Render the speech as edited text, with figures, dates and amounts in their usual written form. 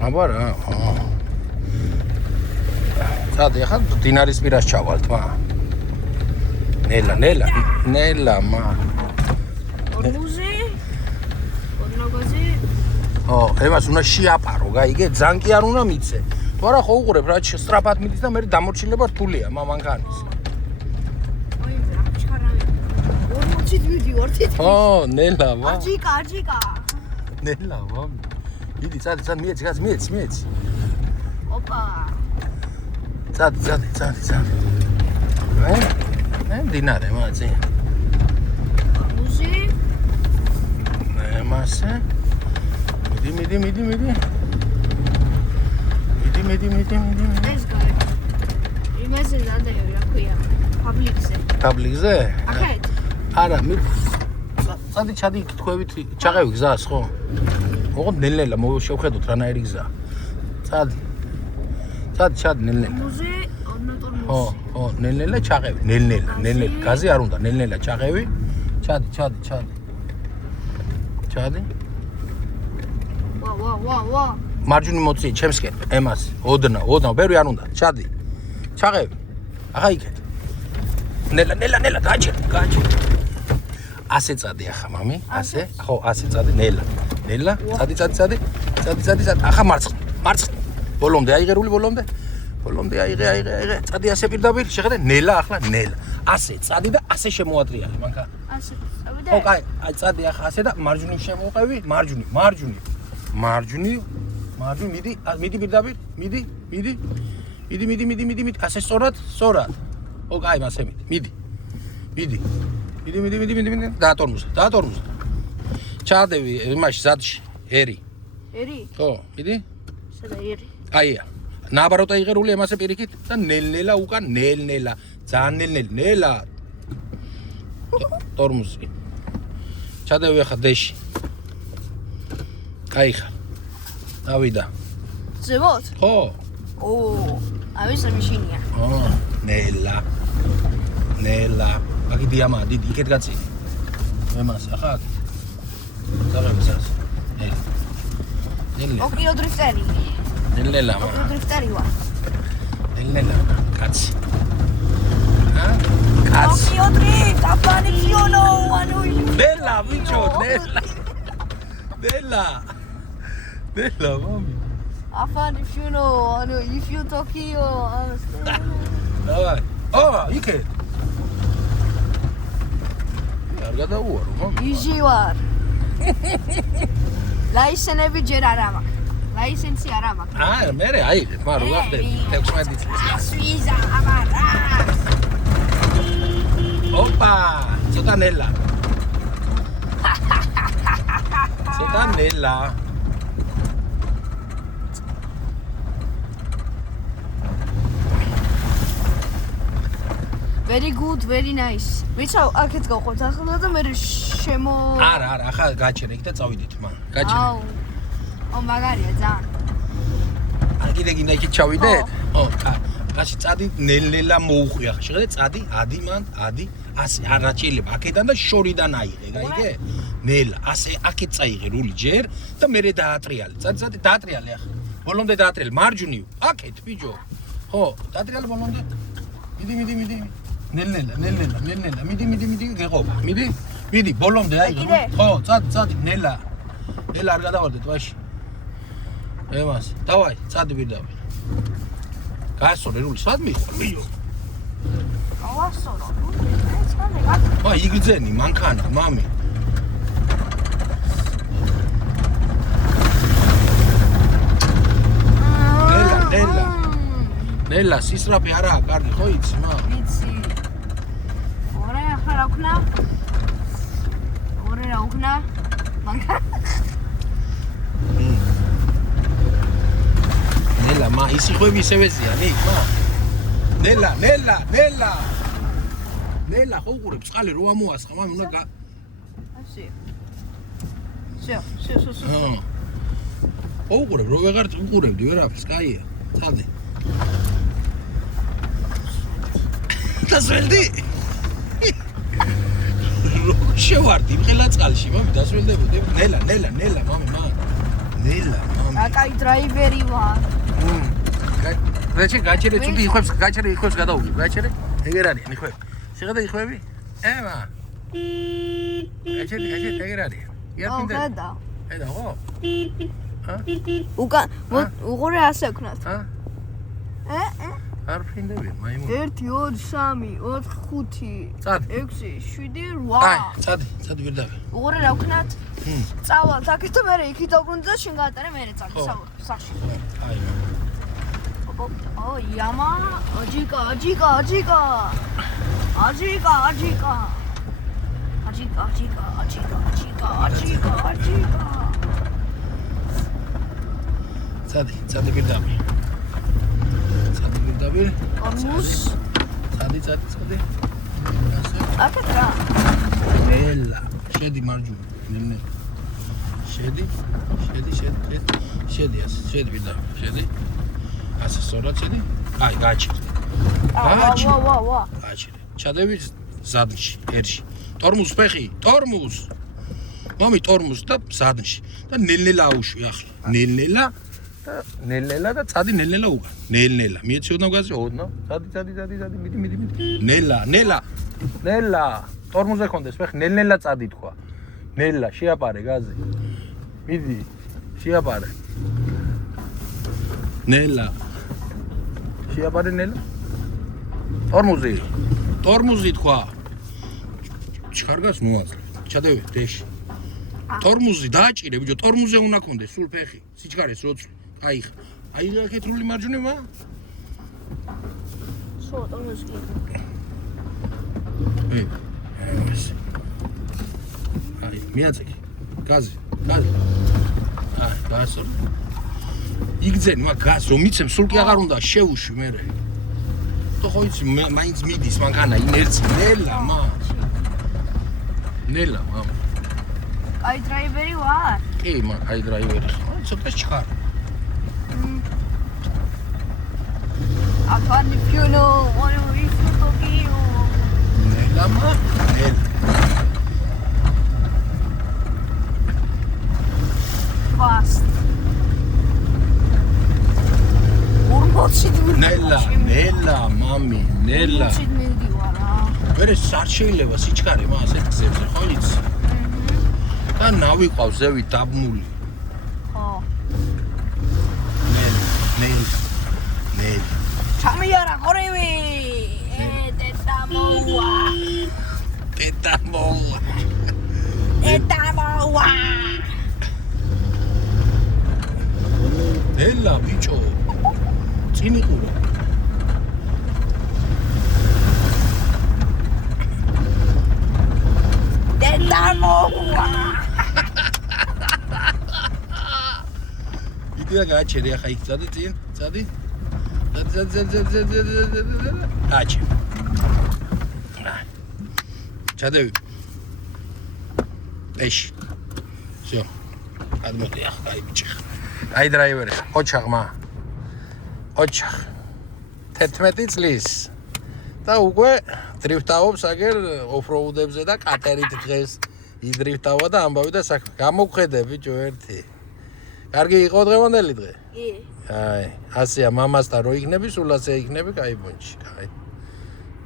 აბა რა, სად ეხლა დინარის პირას ჩავალთ, მა. ნელა, მა. ორმუზი? ორნოგოზი? ემას უნდა შეაპარო, გაიგე? ძალიან კი არ უნდა მიცე. თუ არა ხო უყურებ რა სწრაფად მიდის და მე დამორჩილება რთულია მამანქანის. ой, რა ჩქარავი. 40-ით მივდივარ თითქმის. ნელა, მა. აჯიკა. ნელა, მა. დიდი, წადი, მიეცი. ოპა. წადი. დინარე, მაცი. ორმუზი? მასე. მიდი. ეს გარი. იმაზე დადევი რა ქვია. პაბლიკზე? აქეთ? არა, წადი ჩადი თქვევით, ჩაღევი გზას, ხო? ოღონდ ნელ-ნელა შევხედოთ რანაირი გზა. წადი, ნელ-ნელა. ორმუზი, ორნოტორმუზი. ხო, ნელ-ნელა ჩაღევი, ნელ-ნელა. გაზი არ უნდა, ნელ-ნელა ჩაღევი. ჩადი. ვა. მარჯვნივ მოწიე ჩემსკენ, ემას, ოდნა, ბევრი არ უნდა. ჩადი. ჩაღევი. ახლა იქეთ. ნელა, გააჩერე. ასე წადი ახლა, მამი, ასე. ხო, ასე წადი, ნელა. წადი. ახლა მარცხნ. ბოლომდე აიღერული ბოლომდე. აიღე. წადი ასე პირდაპირ, შეხედე, ნელა. ასე წადი და ასე შემოატრიალე, მანქანა. ასე. ხო, კაი, აი წადი ახლა ასე და მარჯვნივ შემოვყევი, მარჯვნივ, მიდი პირდაპირ, მიდი, ასე სწორად. ხო, კაი, მასე მიდი. დაატორმუზა. ჩადევი იმაში ზადში, ერი. ხო, მიდი. სადა ერი? აია. ნაბაროტა იღერული ემასე პირიქით და ნელ-ნელა უკან, ნელ-ნელა. ძალიან ნელა. ტორმუზი. ჩადევი ახლა დეში. აი ხა. დავიდა. ზემოთ? ხო. ამის მაშინია. ნელა. აქ დიამა, დიდი, იქეთ გაწი. ემას, ახლა. დაღები ზას. ნელა. ოკიო დრიფტერი. ნელა. ოკიო დრიფტერი ვარ. ნელა. კაცი. კაცი. ოკიო დრიფტ, აფანი ფიოლო, ანუ ნელა, ბიჭო, ნელა, მამი. აფანი ფიოლო, ანუ if you Tokyo, დავაი. იქეთ. არ გადაუარო, მამი. იჟი ვარ. ლაისენები ჯერ არ მაქვს. ლაისენსი არ მაქვს. მე აიღე, მაგრამ რა ხდება? 16 წელს. სვიზა ამარა. ოპა, ცოტა ნელა. Very good, very nice. ვიცა, აქეთ გავყოთ ახლა და მე არა, ახლა გაჩერე იქ და წავიდეთ მან. გაჩერე. მაგარია ძალიან. კიდე გინდა იქით ჩავიდეთ? კაცი წადი ნელ-ნელა მოუხვი ახლა. შეხედე, წადი, ადი, ასე არ შეიძლება. აქედან და შორიდან აიღე, გაიგე? ნელა, ასე აქეთ წაიღე რული ჯერ და მერე დაატრიალე. წადი, დაატრიალე ახლა. ბოლომდე დაატრიალე, მარჯვნივ. აქეთ, ბიჭო. ხო, დაატრიალე ბოლომდე. მიდი. ნელ-ნელა, მიდი, გეყობა. მიდი, ბოლომდე აიღე. ხო, წადი, ნელა. არ გადავარდე ტვაში. ემას, დავაი, წადი პირდაპირ. გაასწორე რული, სად მიყვა, მიო. გავასწორო. იგრძენი მანქანა, მამი. ნელა, სისრაფი არაა, კარგი, ხო იცი, მა? ვიცი. ორე ახლა რა ვქნა? მანქანა. ნელა, მა, ისი ხვები ისევეზია, ნიკ, მა. ნელა, ხო უყურებ, წყალი რო ამოასხა, მამი, უნდა ასე. ხო უყურებ, რო ვეღარ უყურებდი ვერაფერს, კაია. წადი. დასველდი? შევარდი მყელა წყალში, მამი, დასველდებოდი. ნელა, მამი. აკაი დრაივერი ვარ. ვეჭე გაჩერე ცუდი იხებს გადაუგებ გაჩერე ეგერ არიან იხები შეხედე იხები ემა გაჩერე ეგერ არიან იაფინდა ხედა. ედა ხო უკან უყურე ასე ვქნათ. არ ფინდები მაიმუნ 1 2 3 4 5 წად 6 7 აი 8 წადი ვირდავი უყურე რა ვქნათ? წავალ აქეთ და მე იქით დაგვუნდა შენ გაატარე მე წადი სახში. აი ო იამა აჯიკა წადი ვირდავი ორმუს წადი ასე აქეთ რა ნელა შედი მარჯვნივ ნენე შედი ასე შედი ვირდავი შედი ასე სწორად შედი აი გაჩერე ვა გაჩერე ჩადები ზადნში ერში ტორმუს ფეხი ტორმუს მომი ტორმუს და ზადნში და ნელ-ნელა აუშვი ახლა ნელ-ნელა და წადი ნელ-ნელა უკან ნელ-ნელა მიეცი ოდნავ გაზი ოდნავ წადი მიდი ნელა ტორმუზე ხონდეს ფეხი ნელ-ნელა წადი თქვა ნელა შეაპარე გაზი მიდი შეაპარე ნელა შეაპარე ნელა ტორმუზი თქვა ჩქარგას მოაძლევ ჩადევი დეში ტორმუზი დააჭირე ბიჭო ტორმუზე უნდა კონდეს სულ ფეხი სიჩქარეს როცული აი აქეთრული მარჯვნება სო ტორმუზი ეს აი მიაწეკი გაზი აი გასო იგძენ მაგ გას რომ მიცემ სულ კი აღარ უნდა შეუშვი მე თუ ხო იცი მაინც მიდის მანქანა ინერცი ნელა მამა აი დრაივერი ვარ კი აი დრაივერი ცოტა ჩხარ აფანი ფიუნო ორი ისკოკიო ნელა fast ნელა მამი ნელა ვერე არ შეიძლება სიჩქარე მა ასეთ გზებზე ხო იცი და ნავიყავს ზევით დაბმული ხო ნელა ჩამიარა ხორევი ტეტა მოვა ნელა ბიჭო წინიყურა იდეა გაჩერე ახლა იქ წადი წინ წადი აჩი ჩადევი ეში всё ადმოდი ახლა აი ბიჭი აი დრაივერი ოჩაღმა ოჩაღ 11 წლის და უკვე დრიფტაობს აგერ ოფროუდებზე და კატერით დღეს იდრიფტავა და ამბავი და საქმე გამოგხედე ბიჭო ერთი კარგი იყო დღევანდელი დღე? კი. აი, ასეა მამასთან რო იქნები, სულ ასე იქნები, კაი ბუნჩი, კაი.